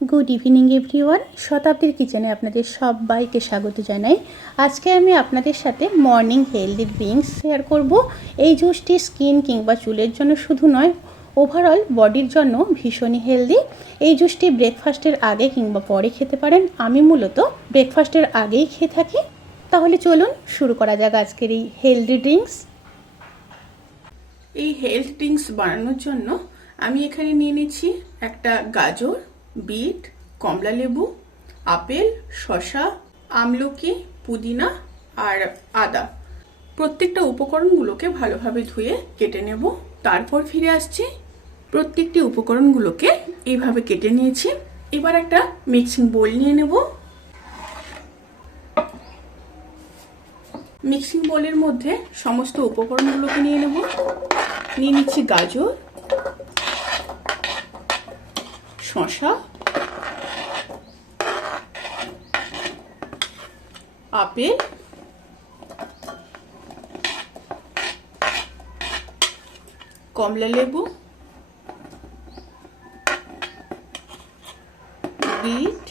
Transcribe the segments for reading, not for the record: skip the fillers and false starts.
Good evening everyone. শতাব্দীর কিচেনে আপনাদের সবাইকে স্বাগত জানাই। আজকে আমি আপনাদের সাথে মর্নিং হেলদি ড্রিঙ্কস শেয়ার করব। এই জুসটি স্কিন কিংবা চুলের জন্য শুধু নয়, ওভারঅল বডির জন্য ভীষণই হেলদি। এই জুসটি ব্রেকফাস্টের আগে কিংবা পরে খেতে পারেন। আমি মূলত ব্রেকফাস্টের আগেই খেয়ে থাকি। তাহলে চলুন শুরু করা যাক আজকের এই হেলদি ড্রিঙ্কস। এই হেলথ ড্রিঙ্কস বানানোর জন্য আমি এখানে নিয়ে নিচ্ছি একটা গাজর, বিট, কমলা লেবু, আপেল, শসা, আমলকি, পুদিনা আর আদা। প্রত্যেকটা উপকরণগুলোকে ভালোভাবে ধুয়ে কেটে নেব। তারপর ফিরে আসছি। প্রত্যেকটি উপকরণগুলোকে এইভাবে কেটে নিয়েছি। এবার একটা মিক্সিং বোল নিয়ে নেব। মিক্সিং বোলের মধ্যে সমস্ত উপকরণগুলোকে নিয়ে নেব। নিয়ে নিচ্ছি গাজর, শসা, আপেল, কমলা লেবু, বিট,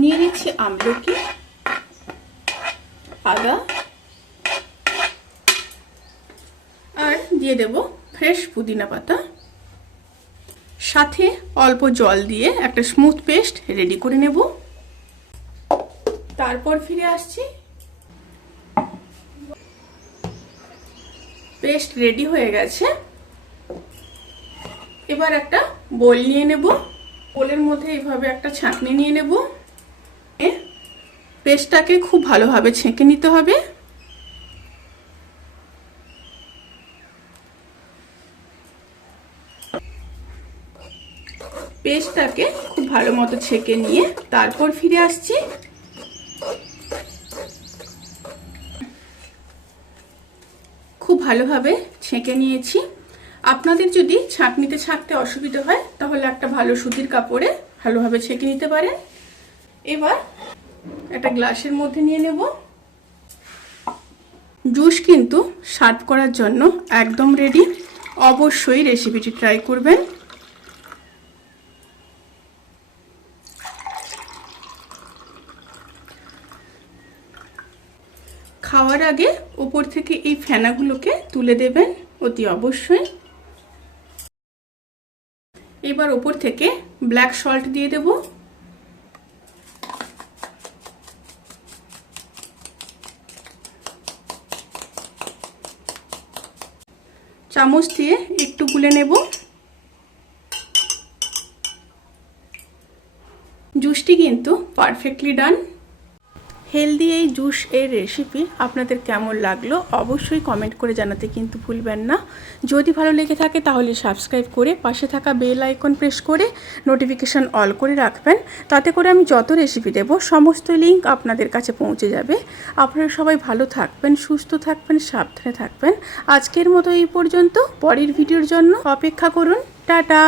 নিয়ে নিচ্ছি আমলকি, আদা আর দিয়ে দেব ফ্রেশ পুদিনা পাতা। সাথে অল্প জল দিয়ে একটা স্মুথ পেস্ট রেডি করে নেব। তারপর ফিরে আসছি। পেস্ট রেডি হয়ে গেছে। এবার একটা বোল নিয়ে নেব। বোলের মধ্যে এইভাবে একটা ছাঁকনি নিয়ে নেব। পেস্টটাকে খুব ভালোভাবে ছেঁকে নিতে হবে। পেস্টটাকে খুব ভালো মতো ছেঁকে নিয়ে তারপর ফিরে আসছি। খুব ভালোভাবে ছেঁকে নিয়েছি। আপনাদের যদি ছাঁকনিতে ছাঁকতে অসুবিধা হয় তাহলে একটা ভালো সুতির কাপড়ে ভালোভাবে ছেঁকে নিতে পারেন। এবার একটা গ্লাসের মধ্যে নিয়ে নেব। জুস কিন্তু সার্ভ করার জন্য একদম রেডি। অবশ্যই রেসিপিটি ট্রাই করবেন। খাওয়ার আগে উপর থেকে এই ফেনাগুলোকে তুলে দেবেন অতি অবশ্যই। এবার উপর থেকে ব্ল্যাক সল্ট দিয়ে দেব। চামচ দিয়ে একটু গুলে নেব। জুসটি কিন্তু পারফেক্টলি ডান। হেলদি এই জুস এর রেসিপি আপনাদের কেমন লাগলো অবশ্যই কমেন্ট করে জানাতে কিন্তু ভুলবেন না। যদি ভালো লেগে থাকে তাহলে সাবস্ক্রাইব করে পাশে থাকা বেল আইকন প্রেস করে নোটিফিকেশান অল করে রাখবেন। তাতে করে আমি যত রেসিপি দেব সমস্ত লিঙ্ক আপনাদের কাছে পৌঁছে যাবে। আপনারা সবাই ভালো থাকবেন, সুস্থ থাকবেন, সাবধানে থাকবেন। আজকের মতো এই পর্যন্ত। পরের ভিডিওর জন্য অপেক্ষা করুন। টাটা।